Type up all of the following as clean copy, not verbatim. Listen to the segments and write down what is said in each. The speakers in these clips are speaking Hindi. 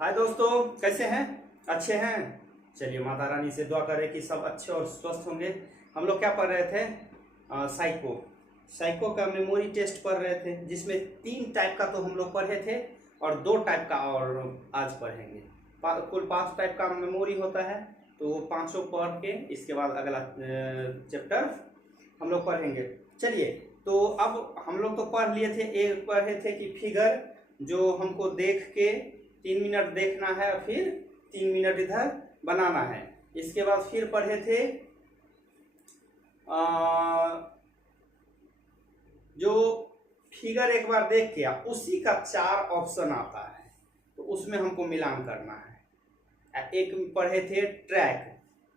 हाय दोस्तों, कैसे हैं? अच्छे हैं। चलिए, माता रानी से दुआ करें कि सब अच्छे और स्वस्थ होंगे। हम लोग क्या पढ़ रहे थे? साइको का मेमोरी टेस्ट पढ़ रहे थे, जिसमें 3 टाइप का तो हम लोग पढ़े थे और 2 टाइप का और आज पढ़ेंगे। कुल 5 टाइप का मेमोरी होता है, तो वो 5 पढ़ के इसके बाद अगला चैप्टर हम लोग पढ़ेंगे। चलिए, तो अब हम लोग तो पढ़ लिए थे। एक पढ़े थे कि फिगर जो हमको देख के 3 मिनट देखना है और फिर 3 मिनट इधर बनाना है। इसके बाद फिर पढ़े थे जो फिगर एक बार देख के उसी का 4 ऑप्शन आता है, तो उसमें हमको मिलान करना है। एक पढ़े थे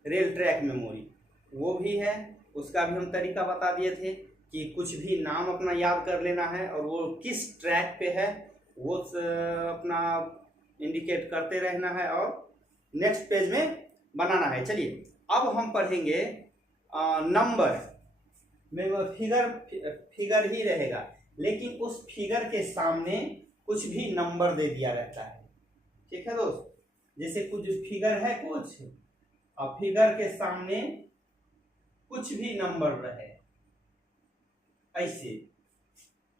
रेल ट्रैक मेमोरी, वो भी है। उसका भी हम तरीका बता दिए थे कि कुछ भी नाम अपना याद कर लेना है और वो किस ट्रैक पे है वो अपना इंडिकेट करते रहना है और नेक्स्ट पेज में बनाना है। चलिए, अब हम पढ़ेंगे नंबर में। फिगर ही रहेगा, लेकिन उस फिगर के सामने कुछ भी नंबर दे दिया रहता है। ठीक है दोस्त, जैसे कुछ फिगर है कुछ, और फिगर के सामने कुछ भी नंबर रहे ऐसे।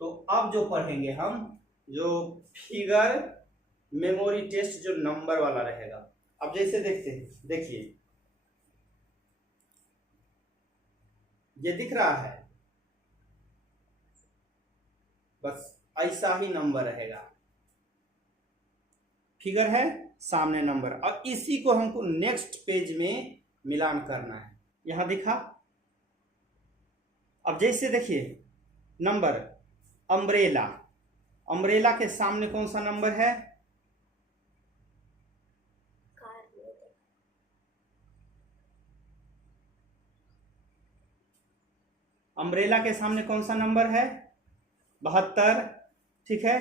तो अब जो पढ़ेंगे हम, जो फिगर मेमोरी टेस्ट जो नंबर वाला रहेगा। अब जैसे देखते हैं, देखिए ये दिख रहा है, बस ऐसा ही नंबर रहेगा। फिगर है, सामने नंबर, और इसी को हमको नेक्स्ट पेज में मिलान करना है। यहां दिखा। अब जैसे देखिए नंबर अम्ब्रेला, अम्ब्रेला के सामने कौन सा नंबर है? अम्ब्रेला के सामने कौन सा नंबर है? 72। ठीक है।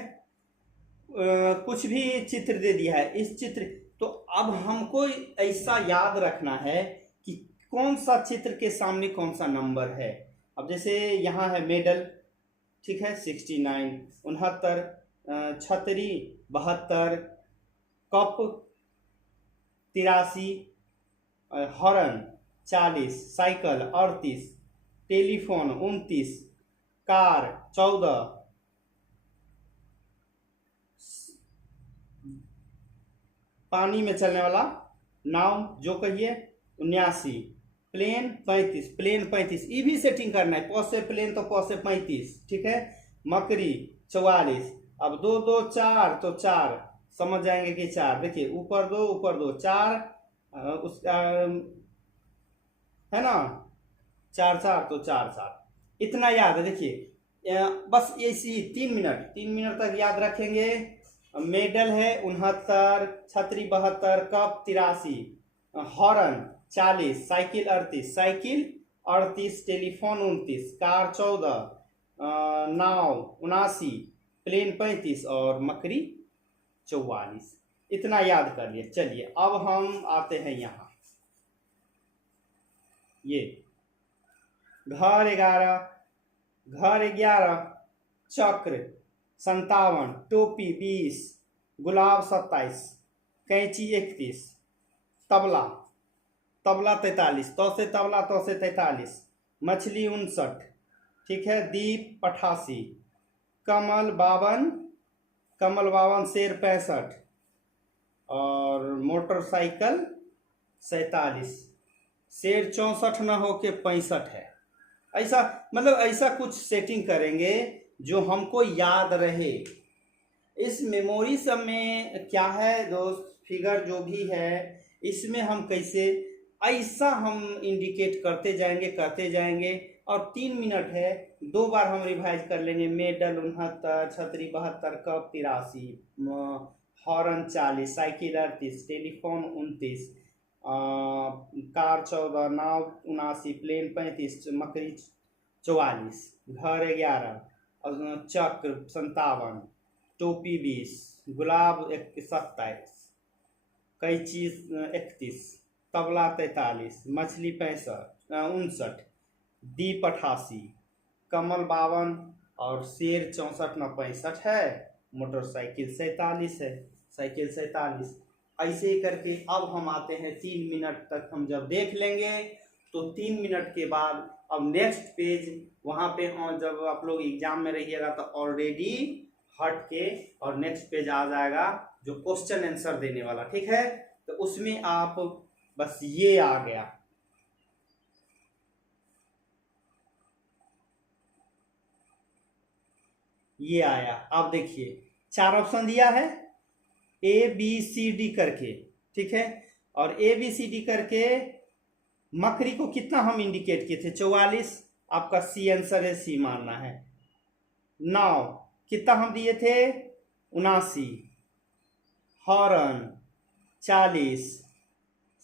कुछ भी चित्र दे दिया है, इस चित्र। तो अब हमको ऐसा याद रखना है कि कौन सा चित्र के सामने कौन सा नंबर है। अब जैसे यहाँ है मेडल, ठीक है, 69, 69, छतरी 72, cup 83, horn 40, cycle 38, telephone 29, car 14, पानी में चलने वाला नाव जो कहिए 79, प्लेन 35, प्लेन 35, ये भी सेटिंग करना है। प से प्लेन तो प से 35, ठीक है। मकरी 44। अब 2 2 4 तो 4 समझ जाएंगे कि 4। देखिए ऊपर 2 4, उसका है ना, 4 4 तो 4 4। इतना याद है। देखिए बस ऐसी 3 मिनट तक याद रखेंगे। मेडल है 69, छतरी 72, cup 83, horn 40, cycle 38, telephone 29, car 14, नाव 79, प्लेन 35 और मकड़ी 44। इतना याद कर लिए। चलिए, अब हम आते हैं यहाँ। ये घर 11, चक्र 57, टोपी 20, गुलाब 27, कैंची 31, तबला 43, तो से तबला तो से 43, मछली 59, ठीक है, दीप 88, कमल 52, शेर 65 और मोटरसाइकिल 47, शेर 64 न हो के 65 है। ऐसा मतलब ऐसा कुछ सेटिंग करेंगे जो हमको याद रहे। इस मेमोरी सब में क्या है दोस्त, फिगर जो भी है इसमें हम कैसे ऐसा हम इंडिकेट करते जाएंगे और 3 मिनट है, 2 बार हम रिवाइज कर लेंगे। मेडल 69, छतरी 72, cup 83, horn 40, cycle 38, telephone 29, car 14, नाव 79, प्लेन 35, मकड़ी 44, घर 11, चक्र 57, टोपी 20, गुलाब 27, कैंची 31, तबला 43, मछली 59, दीप 88, कमल 52 और शेर 64 न 65 है, मोटरसाइकिल 47 है। साइकिल 47। ऐसे ही करके अब हम आते हैं 3 मिनट तक हम जब देख लेंगे तो 3 मिनट के बाद अब नेक्स्ट पेज वहाँ पे जब आप लोग एग्जाम में रहिएगा तो ऑलरेडी हट के और नेक्स्ट पेज आ जाएगा जो क्वेश्चन आंसर देने वाला, ठीक है। तो उसमें आप बस ये आ गया, ये आया। आप देखिए 4 ऑप्शन दिया है ABCD करके, ठीक है। और ABCD करके मकरी को कितना हम इंडिकेट किए थे 44, आपका सी आंसर है, सी मानना है। 9 कितना हम दिए थे 79, हॉर्न 40,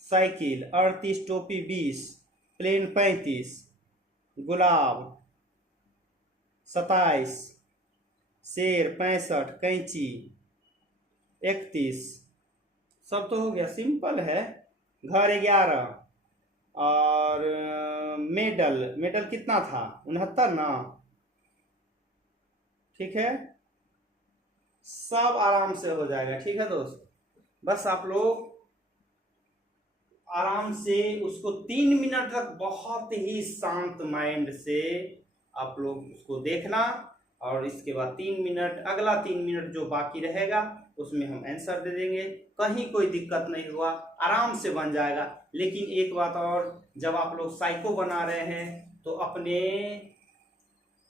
साइकिल 38, टोपी 20, प्लेन 35, गुलाब 27, शेर 65, कैंची 31, सब तो हो गया, सिंपल है। घर 11 और मेडल कितना था 69 ना, ठीक है। सब आराम से हो जाएगा, ठीक है दोस्त। बस आप लोग आराम से उसको 3 मिनट तक बहुत ही शांत माइंड से आप लोग उसको देखना, और इसके बाद 3 मिनट, अगला 3 मिनट जो बाकी रहेगा उसमें हम आंसर दे देंगे। कहीं कोई दिक्कत नहीं हुआ, आराम से बन जाएगा। लेकिन एक बात और, जब आप लोग साइको बना रहे हैं तो अपने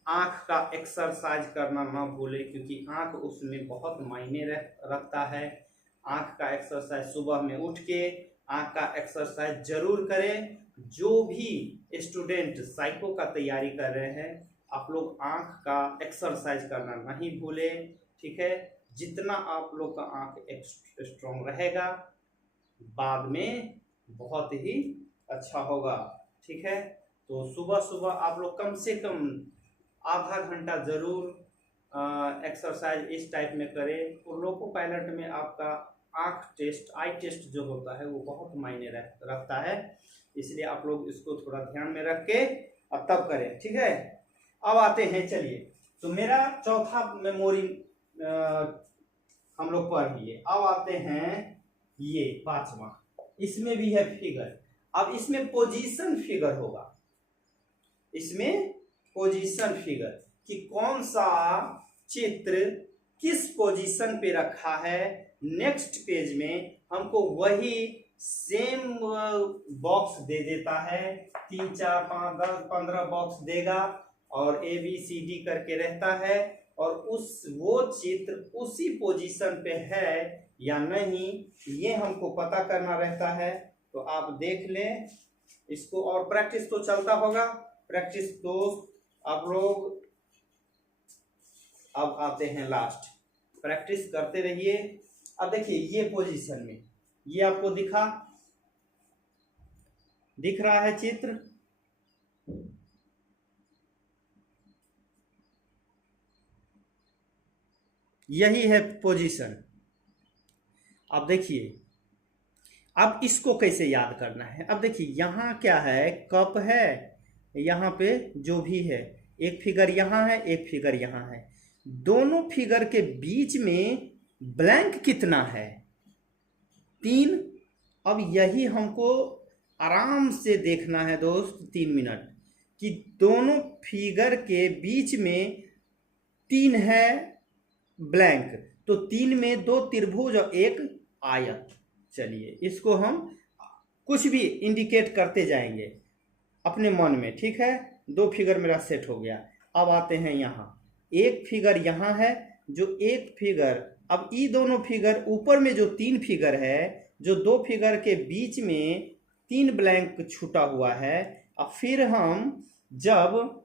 आँख का एक्सरसाइज करना ना भूलें, क्योंकि आँख उसमें बहुत मायने रखता है। आँख का एक्सरसाइज सुबह में उठ के आँख का एक्सरसाइज जरूर करें। जो भी स्टूडेंट साइको का तैयारी कर रहे हैं, आप लोग आँख का एक्सरसाइज करना नहीं भूलें, ठीक है। जितना आप लोग का आँख स्ट्रॉन्ग रहेगा, बाद में बहुत ही अच्छा होगा, ठीक है। तो सुबह सुबह आप लोग कम से कम आधा घंटा जरूर एक्सरसाइज इस टाइप में करें। तो लोको पायलट में आपका आँख टेस्ट, आई टेस्ट जो होता है वो बहुत मायने रखता है, इसलिए आप लोग इसको थोड़ा ध्यान में रख के अब तब करें, ठीक है। अब आते हैं, चलिए, तो मेरा चौथा मेमोरी हम लोग पढ़ लिए। अब आते हैं ये 5वां, इसमें भी है फिगर। अब इसमें पोजीशन फिगर होगा, इसमें पोजीशन फिगर कि कौन सा चित्र किस पोजीशन पे रखा है। नेक्स्ट पेज में हमको वही सेम बॉक्स दे देता है, 3, 4, 5, 10, 15 बॉक्स देगा और ABCD करके रहता है, और वो चित्र उसी पोजीशन पे है या नहीं ये हमको पता करना रहता है। तो आप देख लें इसको, और प्रैक्टिस तो चलता होगा। प्रैक्टिस दोस्त आप लोग अब आते हैं लास्ट, प्रैक्टिस करते रहिए। अब देखिए ये पोजीशन में ये आपको दिख रहा है चित्र, यही है पोजीशन। अब देखिए अब इसको कैसे याद करना है। अब देखिए यहाँ क्या है, कप है, यहाँ पे जो भी है, एक फिगर यहाँ है, एक फिगर यहाँ है, दोनों फिगर के बीच में ब्लैंक कितना है 3। अब यही हमको आराम से देखना है दोस्त 3 मिनट कि दोनों फिगर के बीच में 3 है ब्लैंक, तो 3 में 2 त्रिभुज और 1 आयत। चलिए इसको हम कुछ भी इंडिकेट करते जाएंगे अपने मन में, ठीक है। 2 फिगर मेरा सेट हो गया। अब आते हैं यहाँ, एक फिगर यहाँ है, जो एक फिगर, अब ये दोनों फिगर ऊपर में जो 3 फिगर है, जो 2 फिगर के बीच में 3 ब्लैंक छूटा हुआ है। अब फिर हम जब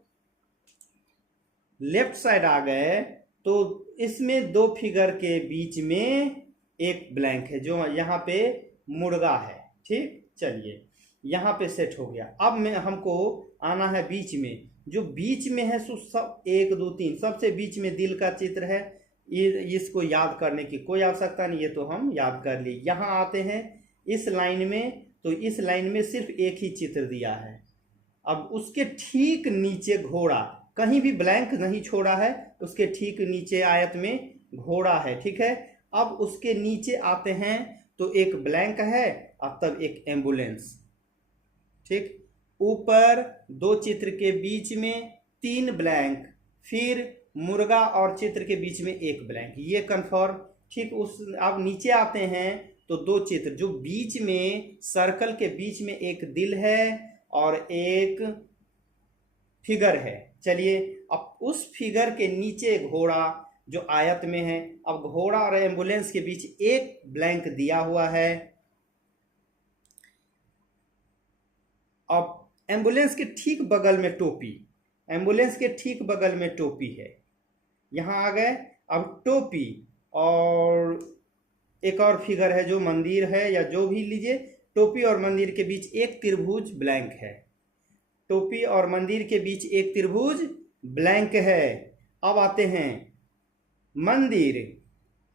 लेफ्ट साइड आ गए तो इसमें 2 फिगर के बीच में एक ब्लैंक है जो यहाँ पे मुर्गा है, ठीक। चलिए यहाँ पे सेट हो गया। अब मैं हमको आना है बीच में, जो बीच में है सो सब 1, 2, 3 सबसे बीच में दिल का चित्र है। ये इसको याद करने की कोई आवश्यकता नहीं, ये तो हम याद कर लिए। यहाँ आते हैं इस लाइन में, तो इस लाइन में सिर्फ एक ही चित्र दिया है। अब उसके ठीक नीचे घोड़ा, कहीं भी ब्लैंक नहीं छोड़ा है, उसके ठीक नीचे आयत में घोड़ा है, ठीक है। अब उसके नीचे आते हैं तो एक ब्लैंक है और तब एक एम्बुलेंस। ठीक, ऊपर दो चित्र के बीच में 3 ब्लैंक, फिर मुर्गा और चित्र के बीच में एक ब्लैंक, ये कन्फर्म। ठीक, उस अब नीचे आते हैं तो दो चित्र, जो बीच में सर्कल के बीच में एक दिल है और एक फिगर है। चलिए, अब उस फिगर के नीचे घोड़ा जो आयत में है, अब घोड़ा और एम्बुलेंस के बीच एक ब्लैंक दिया हुआ है। अब एम्बुलेंस के ठीक बगल में टोपी, एम्बुलेंस के ठीक बगल में टोपी है, यहाँ आ गए। अब टोपी और एक और फिगर है जो मंदिर है या जो भी लीजिए, टोपी और मंदिर के बीच एक त्रिभुज ब्लैंक है, टोपी और मंदिर के बीच एक त्रिभुज ब्लैंक है। अब आते हैं मंदिर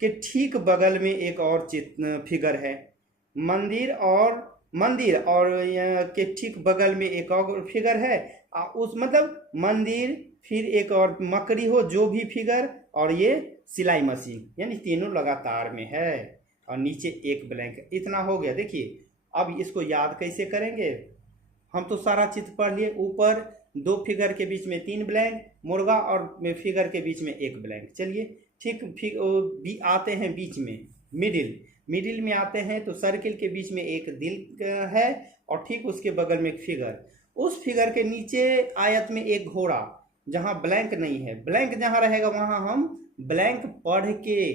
के ठीक बगल में एक और चित्र फिगर है, मंदिर और के ठीक बगल में एक और फिगर है। उस मतलब मंदिर, फिर एक और मकड़ी हो जो भी फिगर, और ये सिलाई मशीन, यानी तीनों लगातार में है और नीचे एक ब्लैंक। इतना हो गया। देखिए, अब इसको याद कैसे करेंगे, हम तो सारा चित्र पढ़ लिए। ऊपर दो फिगर के बीच में 3 ब्लैंक, मुर्गा और फिगर के बीच में एक ब्लैंक। चलिए, ठीक आते हैं बीच में, मिडिल में आते हैं तो सर्किल के बीच में एक दिल है और ठीक उसके बगल में एक फिगर, उस फिगर के नीचे आयत में एक घोड़ा, जहां ब्लैंक नहीं है। ब्लैंक जहां रहेगा वहां हम ब्लैंक पढ़ के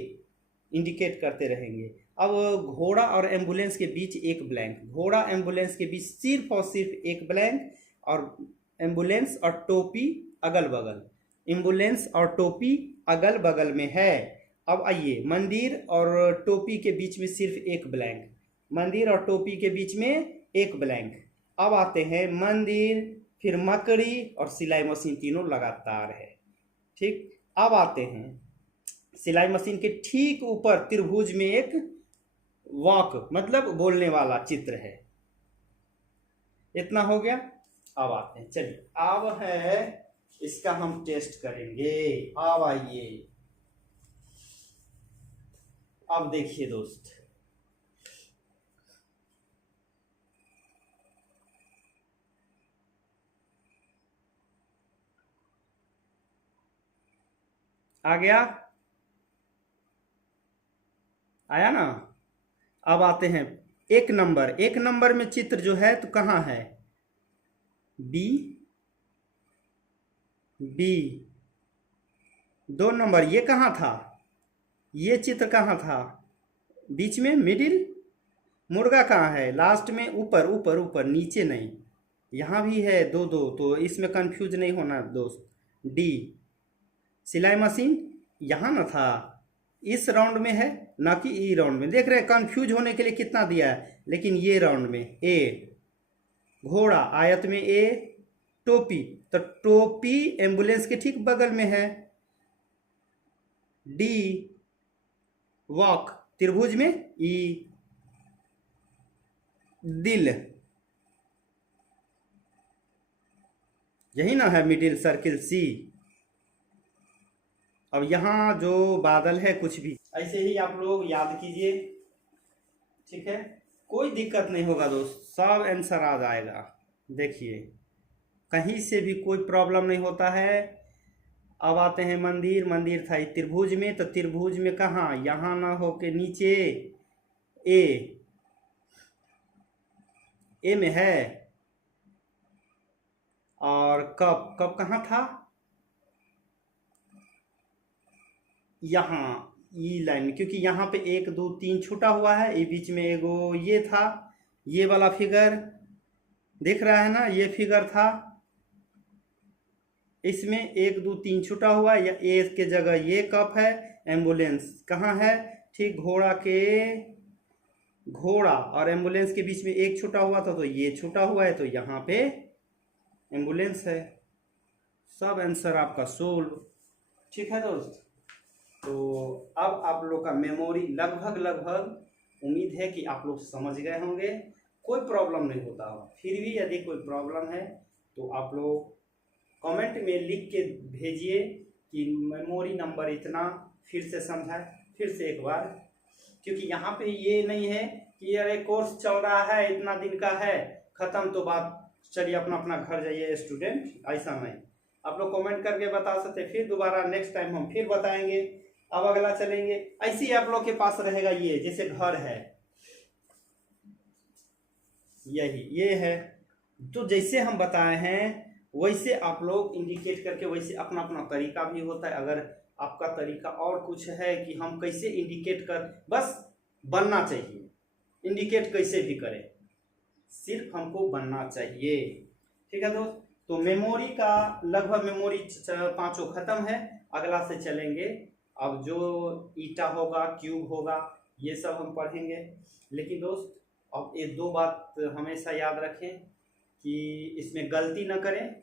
इंडिकेट करते रहेंगे। अब घोड़ा और एम्बुलेंस के बीच एक ब्लैंक, घोड़ा एम्बुलेंस के बीच सिर्फ और सिर्फ एक ब्लैंक, और एम्बुलेंस और टोपी अगल बगल, एम्बुलेंस और टोपी अगल बगल में है। अब आइए, मंदिर और टोपी के बीच में सिर्फ एक ब्लैंक, मंदिर और टोपी के बीच में एक ब्लैंक। अब आते हैं मंदिर, फिर मकड़ी और सिलाई मशीन, तीनों लगातार है। ठीक, अब आते हैं सिलाई मशीन के ठीक ऊपर त्रिभुज में एक वॉक, मतलब बोलने वाला चित्र है। इतना हो गया। अब आते हैं, चलिए अब है इसका हम टेस्ट करेंगे। अब आइए, अब देखिए दोस्त, आ गया, आया ना। अब आते हैं एक नंबर में चित्र जो है तो कहाँ है, बी, 2 नंबर, ये कहाँ था, ये चित्र कहाँ था, बीच में मिडिल। मुर्गा कहाँ है, लास्ट में, ऊपर ऊपर ऊपर, नीचे नहीं। यहाँ भी है 2 2, तो इसमें कंफ्यूज नहीं होना दोस्त। डी, सिलाई मशीन यहाँ ना था, इस राउंड में है ना कि ई राउंड में। देख रहे हैं कंफ्यूज होने के लिए कितना दिया है, लेकिन ये राउंड में। ए, घोड़ा आयत में ए, टोपी, तो टोपी एम्बुलेंस के ठीक बगल में है। डी, वॉक त्रिभुज में, ई, दिल, यही ना है मिडिल सर्किल, सी। अब यहाँ जो बादल है कुछ भी ऐसे ही आप लोग याद कीजिए, ठीक है, कोई दिक्कत नहीं होगा दोस्त, सब आंसर आ जाएगा। देखिए, कहीं से भी कोई प्रॉब्लम नहीं होता है। अब आते हैं मंदिर था त्रिभुज में, तो त्रिभुज में कहाँ, यहाँ ना हो के नीचे ए में है। और कप कहाँ था, यहाँ ई लाइन में, क्योंकि यहाँ पे 1 2 3 छूटा हुआ है, ये बीच में एगो ये था, ये वाला फिगर दिख रहा है ना, ये फिगर था, इसमें 1 2 3 छूटा हुआ है, या ए के जगह ये कप है। एम्बुलेंस कहाँ है, ठीक घोड़ा और एम्बुलेंस के बीच में एक छूटा हुआ था, तो ये छूटा हुआ है, तो यहाँ पे एम्बुलेंस है। सब आंसर आपका सोल्व। ठीक है दोस्त, तो अब आप लोग का मेमोरी लगभग उम्मीद है कि आप लोग समझ गए होंगे, कोई प्रॉब्लम नहीं होता होगा। फिर भी यदि कोई प्रॉब्लम है तो आप लोग कमेंट में लिख के भेजिए कि मेमोरी नंबर इतना, फिर से समझाए, फिर से एक बार क्योंकि यहाँ पे ये नहीं है कि अरे कोर्स चल रहा है, इतना दिन का है, खत्म तो बात, चलिए अपना अपना घर जाइए स्टूडेंट, ऐसा नहीं। आप लोग कमेंट करके बता सकते, फिर दोबारा नेक्स्ट टाइम हम फिर बताएंगे। अब अगला चलेंगे, ऐसे ही आप लोग के पास रहेगा ये, जैसे घर है, यही ये है, तो जैसे हम बताए हैं वैसे आप लोग इंडिकेट करके, वैसे अपना अपना तरीका भी होता है। अगर आपका तरीका और कुछ है कि हम कैसे इंडिकेट कर, बस बनना चाहिए, इंडिकेट कैसे भी करें, सिर्फ हमको बनना चाहिए। ठीक है दोस्त, तो मेमोरी का लगभग मेमोरी पांचों खत्म है, अगला से चलेंगे। अब जो ईटा होगा, क्यूब होगा, ये सब हम पढ़ेंगे। लेकिन दोस्त अब ये दो बात हमेशा याद रखें कि इसमें गलती ना करें,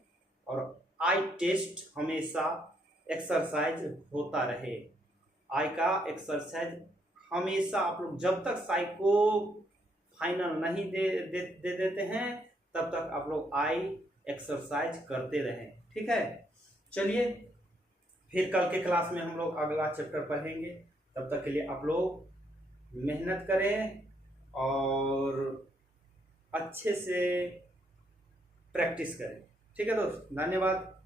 और आई टेस्ट हमेशा एक्सरसाइज होता रहे। आई का एक्सरसाइज हमेशा आप लोग जब तक साइको फाइनल नहीं दे देते हैं, तब तक आप लोग आई एक्सरसाइज करते रहें। ठीक है, चलिए फिर कल के क्लास में हम लोग अगला चैप्टर पढ़ेंगे। तब तक के लिए आप लोग मेहनत करें और अच्छे से प्रैक्टिस करें। ठीक है दोस्त, धन्यवाद।